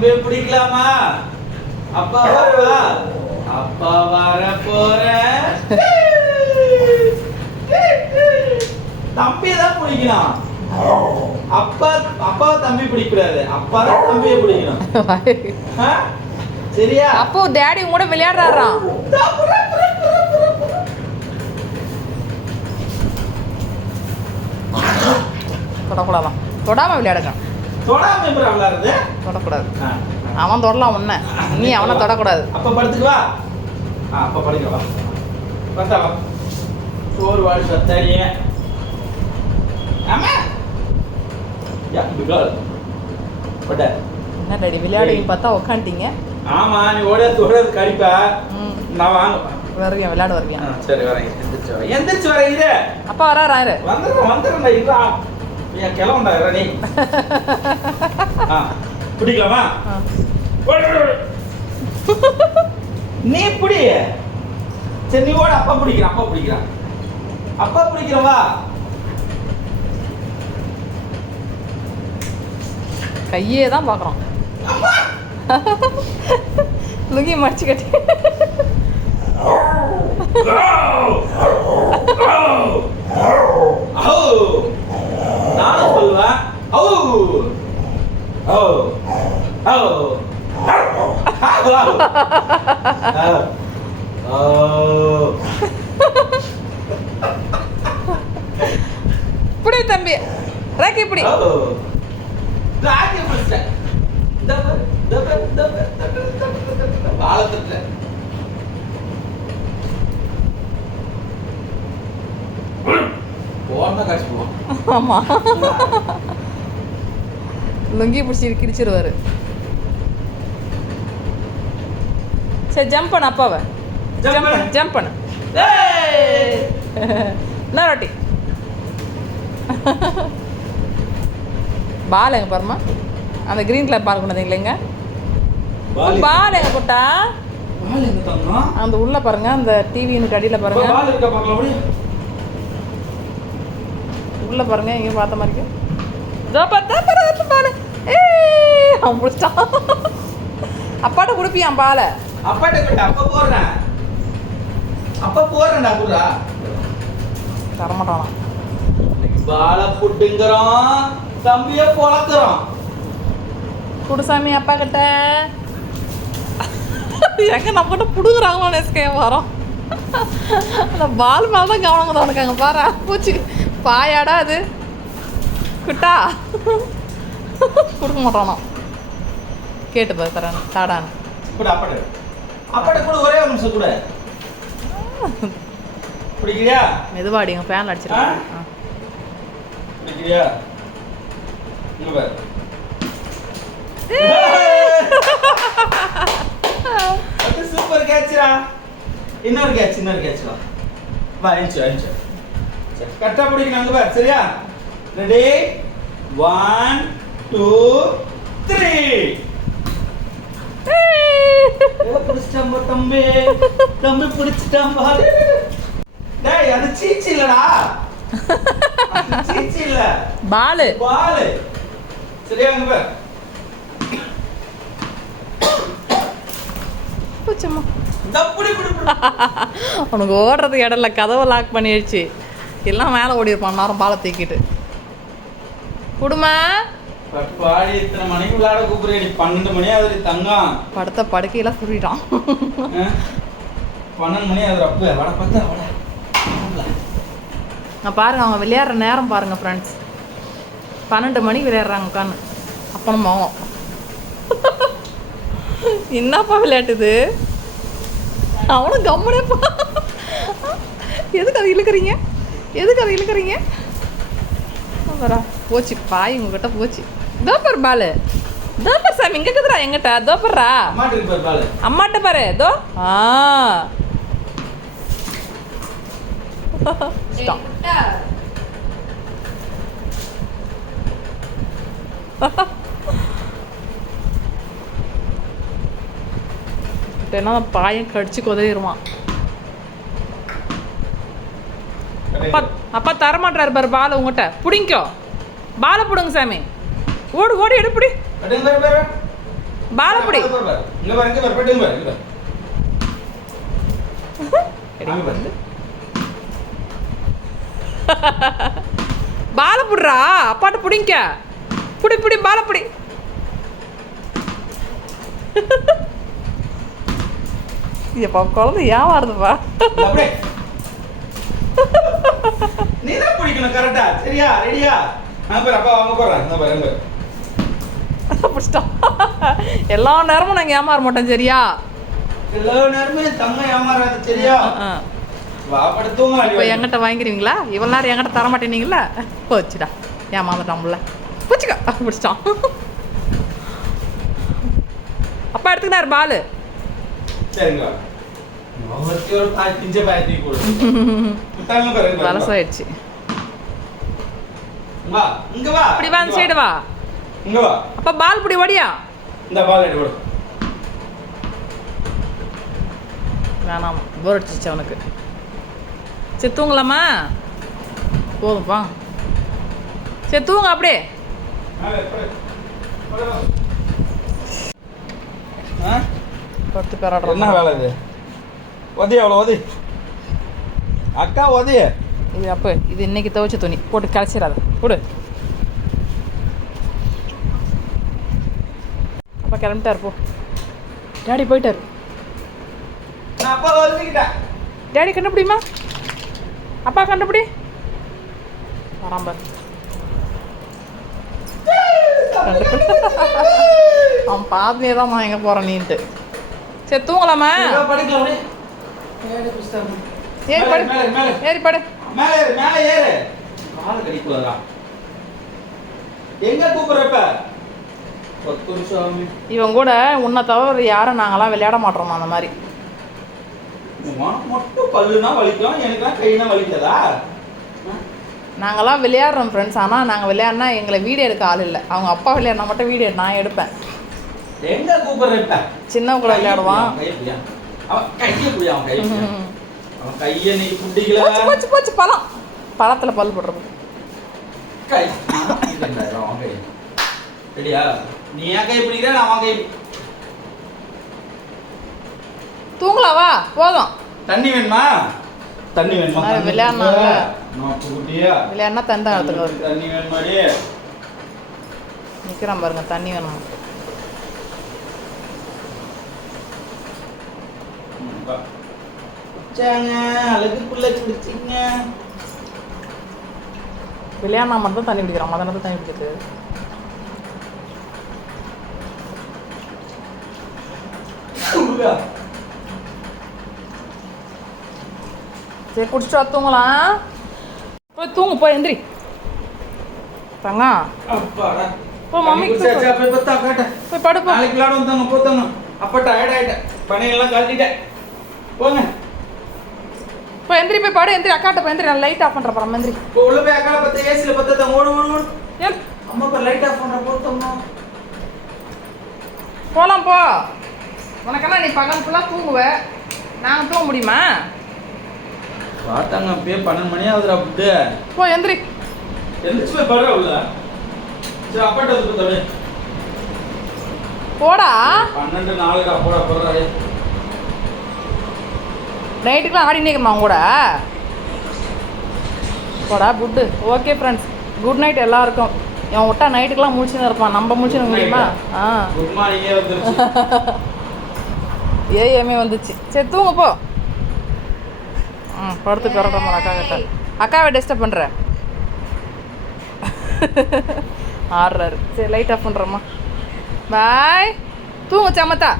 தம்பி பிடிக்கலாமா? அப்பா வரவா? அப்பா வர போறேன். தம்பியை தான் பிடிக்கணும். அப்பா தம்பி பிடிக்கூடாது. அப்பா தான் தம்பியை பிடிக்கணும். சரியா? அப்போ டேடி கூட விளையாடுறாராம். தொடக்கூடாதான். தொடாம விளையாடுங்க. தொடாம எப்படி விளையாடுறது? தொடக்கூடாது. அவன் தொடலாம் உன்ன, நீ அவனை தொடக்கூடாது. அப்ப படுத்துக்கு வா. அப்ப படுக்க வா. பத்தா வா. சோறு வாடி சத்தாடியே. ஆமா. யா பிகால். பட. என்ன டாடி விளையாடுவீங்க பார்த்தா உட்காந்துட்டீங்க. ஆமா, நீ ஓட கடிப்பா. நான் வாங்க. வருவியா விளையாட வருவியா? சரி வரேன். எந்திரிச்சு வரேன் இரு. அப்பா வராரு. வந்துடுறேன்டா இருடா. ஏன் கிளம்புடா இரு நீ. பிடிக்கலாமா? நீ பிடி. சரி நீ ஓட. அப்பா பிடிக்கிறான். அப்பா பிடிக்கிறவா? கையே தான் பார்க்குறோம். லுங்கி மடிச்சு கட்டி. நானும் சொல்லுவேன். புடி தம்பி, ராக்கி புடி. ராக்கி பிடிச்ச. பாலத்துல போன காசு போவான். ஆமா, லுங்கி பிடிச்சி கிடிச்சிருவாரு. சரி ஜம்ப் பண்ண அப்பாவை. ஜம்ப் பண்ண. என்ன ரொட்டி பால் எங்க பாருமா? அந்த கிரீன் கலர் பால் கொண்டு இல்லைங்க. பால் எங்க போட்டா? அந்த உள்ள பாருங்க, அந்த டிவின்னு அடியில் பாருங்க. உள்ள பாருங்க, எங்க பார்த்த மாதிரி பால். அவன் பிடிச்சான். அப்பாட்ட கொடுப்பியான் பாலை. தரமாட்டானா? பாலை புட்டுங்கிறோம், தம்பிய பொழக்கிறோம். குடுசாமி அப்பா கிட்ட. எங்க நம்ம கிட்ட புடுங்குறாங்களோ நெஸ்கே வரோம். அந்த பால் மேல தான் கவனம் தான் உனக்கு. அங்கே பாரு பூச்சி பாயாடா அது. குட்டா கொடுக்க மாட்டானா? கேட்டு பாரு தரேன் தாடான்னு. அப்பாட்ட கூட ஒரே ஒரு நிமிஷம் கூட. பிடிக்கிறியா? மெதுவாடி எங்கள் ஃபேனில் அடிச்சிருக்கேன். பிடிக்கிறியா? இங்க பாரு. அது சூப்பர் கேட்ச்ரா. இன்னொரு கேட்ச் வா. இன்ச்சு சரி கரெக்டா பிடிக்கணும். அங்க பாரு. சரியா? ரெடி 1 2 3. பிடிச்சிட்டான் தம்பி பிடிச்சிட்டான் பாரு. டேய் அது சீச்சி இல்லடா. சீச்சி இல்ல, பால். சரியா? அங்க பாரு. உனக்கு ஓடுறதுக்கு இடம் இல்லை, கதவை லாக் பண்ணிடுச்சு. எல்லாம் மேலே ஓடிருப்பான் நேரம் பாலை தூக்கிட்டு. குடுமா பாடி இத்தனை மணிக்கு விளையாட கூப்பிடுறேன். 12 மணி ஆகுது தங்கம். படுத்த படுக்கையெல்லாம் சுருட்டான். 12 மணி ஆகுது. அப்ப வட பார்த்தா வட. நான் பாருங்க, அவங்க விளையாடுற நேரம் பாருங்க ஃப்ரெண்ட்ஸ். 12 மணிக்கு விளையாடுறாங்க உட்காந்து. அப்பனும் மோகம். என்னப்பா விளையாட்டுது? அவனும் கம்முனேப்பா. எதுக்கு அதை இழுக்கிறீங்க? வரா போச்சு பாய் உங்ககிட்ட போச்சு. தோப்பர் பாலு. தோப்பர் சாமி இங்கே இருக்குதுடா. எங்கிட்ட தோப்பர்ரா. அம்மாட்ட பாரு. தோ என்ன பாயம் கடிச்சு கொதறிடுவான். அப்பா தரமாட்டாரு பாரு பாலை உங்ககிட்ட. பிடிங்கோ பாலை பிடுங்க சாமி. ஓடு எடு பிடி. பாலப்படி இங்க பாரு இங்க பாரு போயிட்டு பாரு இங்க எடுங்க வந்து பாலப்புடுறா அப்பாட்ட புடிங்க புடி புடி பாலப்புடி எப்பா குழந்தை ஏமாறுதுப்பா அப்படியே நீ தான் பிடிக்கணும் கரெக்டா சரியா ரெடியா நான் பாரு அப்பா வாங்க போறேன் இங்க பாரு இங்க பிடிச்சிட்டோம் எல்லா நேரமும் நாங்கள் ஏமாற மாட்டோம் சரியா எல்லா நேரமே தங்க ஏமாறாது சரியா வா படுத்துங்க இப்போ என்கிட்ட வாங்கிக்கிறீங்களா இவ்வளோ நேரம் என்கிட்ட தர மாட்டேனீங்களா போச்சுடா ஏமாந்துட்டோம்ல போச்சுக்கா பிடிச்சிட்டோம் அப்பா எடுத்துக்கினார் பாலு சரிங்க ஒவ்வொருத்தி ஒரு தாய் பிஞ்ச பாயத்தி போடு தங்க பாரு பலசாயிடுச்சு வா இங்க வா இப்படி வா அந்த சைடு வா இங்க வா அப்பா பால் பிடி ஓடியா இந்த பால் எடுத்து போடு வேணாம் போர் அடிச்சிச்சு அவனுக்கு சரி தூங்கலாமா போதும்ப்பா சரி தூங்க அப்படியே பத்து பேராடுறோம் என்ன வேலை இது உதவி அவ்வளோ உதவி அக்கா உதவி இது அப்போ இது இன்னைக்கு துவைச்ச துணி போட்டு கலைச்சிடாத போடு அப்பா கிளம்பிட்டாரு போ டேடி போயிட்டாரு நான் அப்பா வந்துக்கிட்டேன் டேடி கண்டுபிடிமா அப்பா கண்டுபிடி வராம்பார் அவன் பாதியே தான் நான் எங்கே போகிறேன் நீன்ட்டு சரி தூங்கலாமா படிக்கலாம் ஏறி படு ஏறி படு மேலே ஏறு மேலே ஏறு கால் கடிக்கூடாதா எங்க கூப்பிடுறப்ப 10 நிமிஷம் இவன் கூட உன்னை தவிர யாரும் நாங்களாம் விளையாட மாட்டோமா அந்த மாதிரி மட்டும் பல்லுனா வலிக்கும் எனக்கு கைனா வலிக்காதா நாங்களாம் விளையாடுறோம் ஃப்ரெண்ட்ஸ் ஆனால் நாங்கள் விளையாடினா எங்களை வீடியோ எடுக்க ஆள் இல்லை அவங்க அப்பா விளையாடினா மட்டும் வீடியோ நான் எடுப்பேன் எங்க கூப்பிடுறப்ப சின்னவங்க கூட விளையாடுவான் அவன் கையை புடி அவன் கை அவன் கையை நீ புடிக்கல போச்சு போச்சு பழம் பழத்தில் பல் போடுறது கை அவன் கை ரெடியா நீ ஏன் கை பிடிக்கிற நான் அவன் கை தூங்கலாவா போதும் தண்ணி வேணுமா தண்ணி வேணுமா விளையாடுனாங்க விளையாடினா விளையாடினா தண்ணி தான் எடுத்துக்கிறது தண்ணி வேணுமாடி நிற்கிறான் பாருங்க தண்ணி வேணும் அழகு புள்ள குடிச்சிங்க விளையாடினா மட்டும் தான் தண்ணி குடிக்கிறான் மத நேரத்தில் தண்ணி குடிக்கிறது சரி குடிச்சிட்டு வா தூங்கலாம் போய் தூங்கு போய் எந்திரி தங்கா போ மம்மி போய் படு போ நாளைக்கு விளையாட வந்தாங்க போத்தாங்க அப்ப டயர்ட் ஆயிட்டேன் பனையெல்லாம் கழட்டிட்டேன் போங்க போய் எந்திரி போய் படு எந்திரி அக்காட்ட போய் எந்திரி நான் லைட் ஆஃப் பண்ணுற அப்புறம் எந்திரி இப்போ உள்ள போய் அக்கால பத்த ஏசில பத்த ஓடு ஓடு ஓடு ஏன் அம்மா இப்ப லைட் ஆஃப் பண்ற போத்தோம்னா போகலாம் போ உனக்கெல்லாம் நீ பகல் ஃபுல்லாக தூங்குவ நாங்கள் தூங்க முடியுமா பார்த்தாங்க அப்பயே 12 மணி ஆகுதுடா புட்டு போ எந்திரி எந்திரிச்சு போய் படுற உள்ள சரி அப்பாட்ட வந்து தம்பி போடா 12:04 அப்போடா போடுறாரு நைட்டுக்கெலாம் ஆடி நிற்கணுமா அவங்க கூட போடா குட்டு ஓகே ஃப்ரெண்ட்ஸ் குட் நைட் எல்லாருக்கும் இவன் விட்டா நைட்டுக்கெலாம் முடிச்சுன்னு இருப்பான் நம்ம முடிச்சுன்னு முடியுமா ஆ குட் மார்னிங்கே வந்துருச்சு ஏஎம்ஏ வந்துச்சு சரி தூங்க போ ம் படுத்து பிறக்கிறோம் அக்கா கிட்ட அக்காவை டிஸ்டர்ப் பண்ணுற ஆடுறாரு சரி லைட் ஆஃப் பண்ணுறோம்மா பாய் தூங்க சமத்தா